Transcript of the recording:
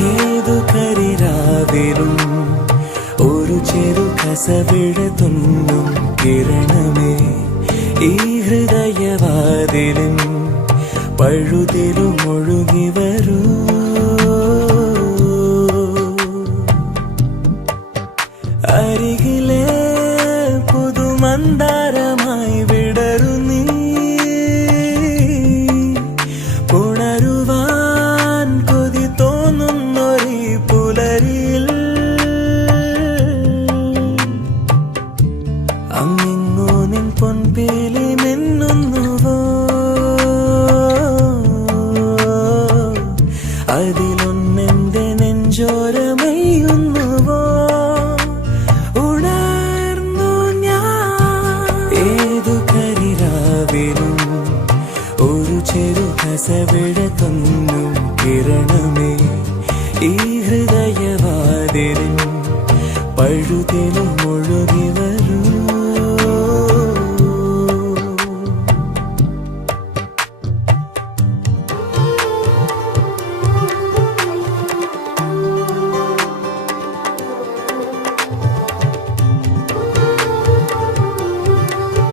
ഏതു കരിരാവിലും ഒരു ചെറു കസവിട തുന്നും കിരണമേ ഈ ഹൃദയവാതിലും പഴുതിലും ഒഴുകി വരൂ. അരികിലെ പുതുമന്ദാരമായി വിടരു നീ, ഉണരുവാൻ കൊതി തോന്നുന്നൊരു പുലരിയിൽ. അങ്ങിങ്ങോ നിൻ പൊൻപേലി മിന്നുന്നുവോ, അതിലൊന്നെന്റെ നെഞ്ചോരമയുന്നുവോ. ഉണർന്നു ഞാൻ ഏതു കരിരാവിലും ഒരു ചെറു കസവിട തുന്നും കിരണമേ ഈ ഹൃദയവാതിലും പഴുതിലും ഒഴുകി വരൂ.